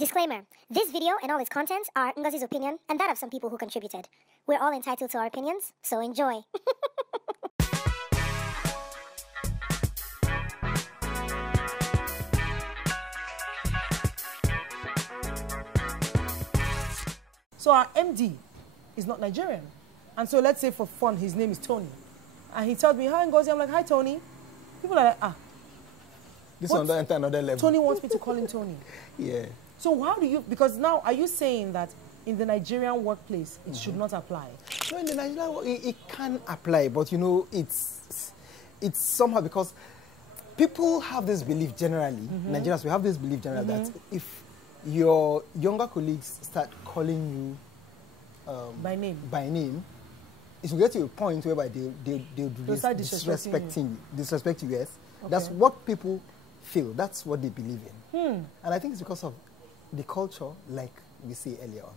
Disclaimer. This video and all its contents are Ngozi's opinion and that of some people who contributed. We're all entitled to our opinions, so enjoy. So our MD is not Nigerian. And so let's say for fun, his name is Tony. And he tells me, hi Ngozi. I'm like, hi Tony. People are like, This one enter another level. Tony wants me to call him Tony. Yeah. So how do you, because now, are you saying that in the Nigerian workplace, it should not apply? No, in the Nigerian, it can apply, but you know, it's somehow because people have this belief generally, Nigerians, we have this belief generally that if your younger colleagues start calling you By name, it will get to a point whereby they'll start disrespect you, yes. Okay. That's what people feel, that's what they believe in. And I think it's because of the culture, like we say earlier on.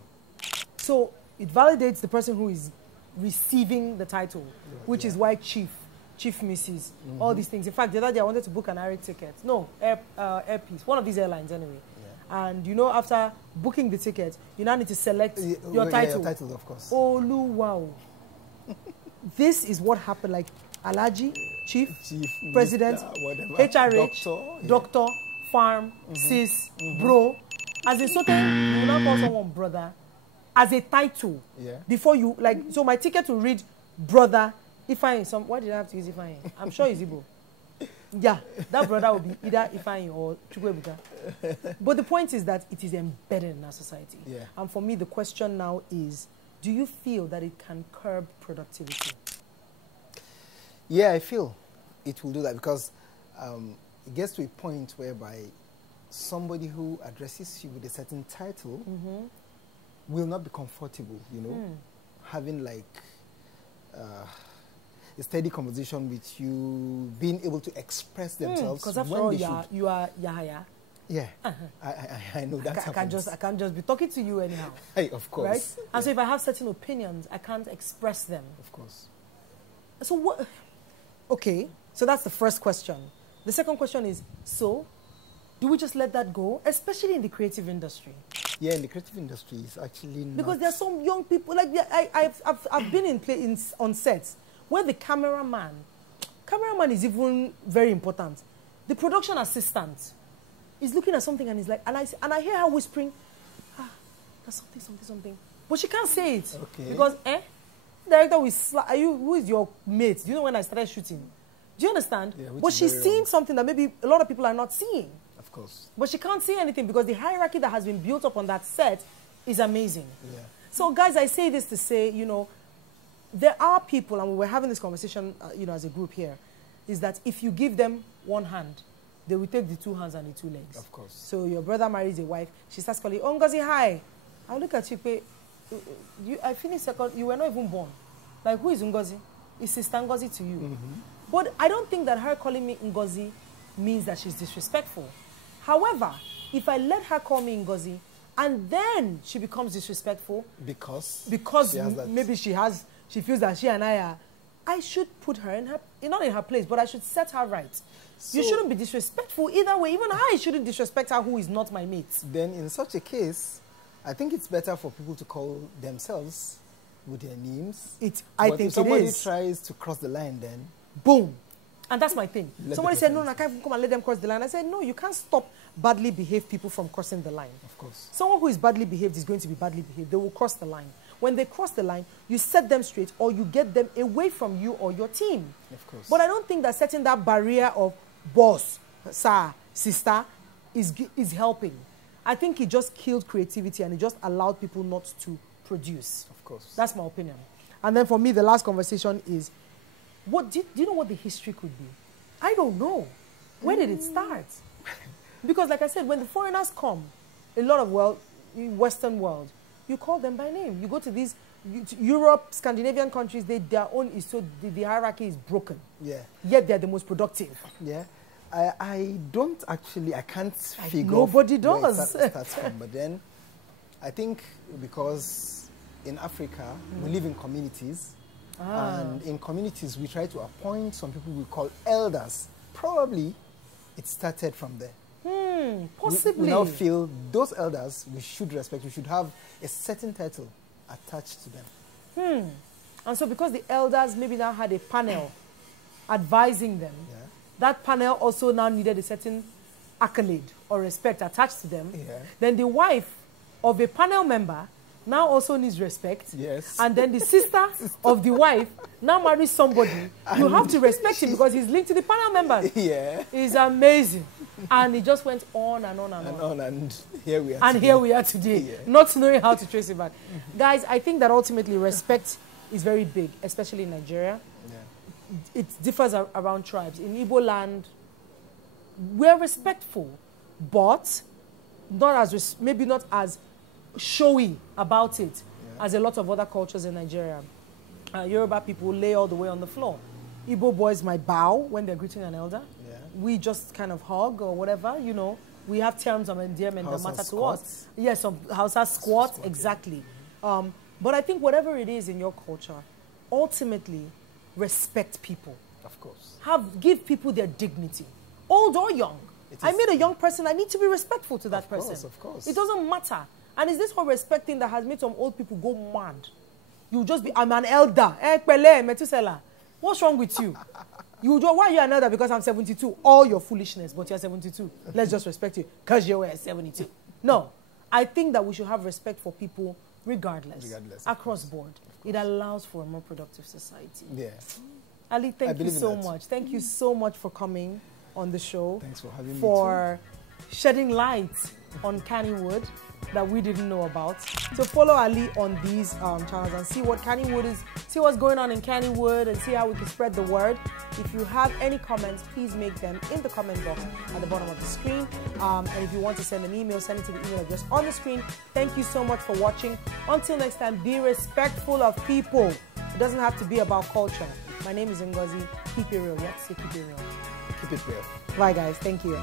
So it validates the person who is receiving the title, which is why Chief Mrs., all these things. In fact, the other day I wanted to book an air ticket. No, Airpiece, one of these airlines anyway. Yeah. And you know, after booking the ticket, you now need to select your title. Yeah, your title, of course. Oh, wow. This is what happened, like Alhaji, Chief President, HRH, Doctor, Farm, Sis, Bro. As in something, you will not call someone brother as a title. Yeah. Before you, like, so my ticket will read brother Ifeanyi. Why did I have to use Ifeanyi? I'm sure it's Igbo. Yeah, that brother will be either Ifeanyi or Chukwuebuka. But the point is that it is embedded in our society. Yeah. And for me, the question now is, do you feel that it can curb productivity? Yeah, I feel it will do that because it gets to a point whereby somebody who addresses you with a certain title will not be comfortable, you know, having like a steady conversation with you, being able to express themselves. Because after all, you are Yahaya. Yeah, I know that I can't just be talking to you anyhow. Hey, of course. Right? And so if I have certain opinions, I can't express them. Of course. So what? Okay, so that's the first question. The second question is, so do we just let that go, especially in the creative industry? Yeah, in the creative industry, it's actually not. Because there are some young people, like I've been on sets where the cameraman is even very important. The production assistant is looking at something and he's like, and I hear her whispering, there's something. But she can't say it. Okay. Because, director who is your mate? Do you know when I started shooting? Do you understand? Yeah, but she's seeing something that maybe a lot of people are not seeing. Of course. But she can't see anything because the hierarchy that has been built up on that set is amazing. Yeah. So guys, I say this to say, you know, there are people, and we're having this conversation, you know, as a group here, is that if you give them one hand, they will take the two hands and the two legs. Of course. So your brother marries a wife, she starts calling, oh, Ngozi, hi. I'll look at you, I finished second, you were not even born. Like, who is Ngozi? Is Sister Ngozi to you? But I don't think that her calling me Ngozi means that she's disrespectful. However, if I let her call me Ngozi, and then she becomes disrespectful, because maybe she feels that she and I should put her in her, not in her place, but I should set her right. So, you shouldn't be disrespectful either way. Even I shouldn't disrespect her who is not my mate. Then in such a case, I think it's better for people to call themselves with their names. I think if somebody tries to cross the line, then boom. And that's my thing. Somebody said, no, I can't come and let them cross the line. I said, no, you can't stop badly behaved people from crossing the line. Of course. Someone who is badly behaved is going to be badly behaved. They will cross the line. When they cross the line, you set them straight or you get them away from you or your team. Of course. But I don't think that setting that barrier of boss, sir, sister is helping. I think it just killed creativity and it just allowed people not to produce. Of course. That's my opinion. And then for me, the last conversation is, do you know what the history could be? I don't know. Where did it start? Because like I said, when the foreigners come, a lot of Western world, you call them by name. You go to these Europe, Scandinavian countries, their own is so the hierarchy is broken. Yeah. Yet they're the most productive. Yeah. I don't actually, I can't figure nobody does. Where it starts from. But then I think because in Africa, we live in communities. And in communities, we try to appoint some people we call elders. Probably it started from there. Possibly. We now feel those elders we should respect. We should have a certain title attached to them. And so because the elders maybe now had a panel advising them, that panel also now needed a certain accolade or respect attached to them. Then the wife of a panel member now also needs respect. Yes. And then the sister of the wife now marries somebody. You have to respect him because he's linked to the panel members. Yeah. It's amazing. And it just went on and on and on. And here we are And today. here we are today, not knowing how to trace it back. Guys, I think that ultimately respect is very big, especially in Nigeria. It differs around tribes. In Igbo land, we're respectful, but not as maybe not as showy about it as a lot of other cultures in Nigeria. Yoruba people lay all the way on the floor. Igbo boys might bow when they're greeting an elder. We just kind of hug or whatever, you know. We have terms of endearment that matter to us. Yes, some Hausa squats, exactly. But I think whatever it is in your culture, ultimately, respect people. Of course. Give people their dignity, old or young. I meet a young person, I need to be respectful to that person. Of course. It doesn't matter. And is this whole respect thing that has made some old people go mad? You just be, I'm an elder. What's wrong with you? Why are you an elder? Because I'm 72. All your foolishness, but you're 72. Let's just respect you because you're 72. No. I think that we should have respect for people regardless across board. It allows for a more productive society. Yeah. Ali, thank you so much. Thank you so much for coming on the show. Thanks for having me. For shedding light on Kannywood that we didn't know about. So follow Ali on these channels and see what Kannywood is, see what's going on in Kannywood and see how we can spread the word. If you have any comments, please make them in the comment box at the bottom of the screen. And if you want to send an email, send it to the email address on the screen. Thank you so much for watching. Until next time, be respectful of people. It doesn't have to be about culture. My name is Ngozi. Keep it real. You have to say keep it real. Keep it real. Bye, guys. Thank you.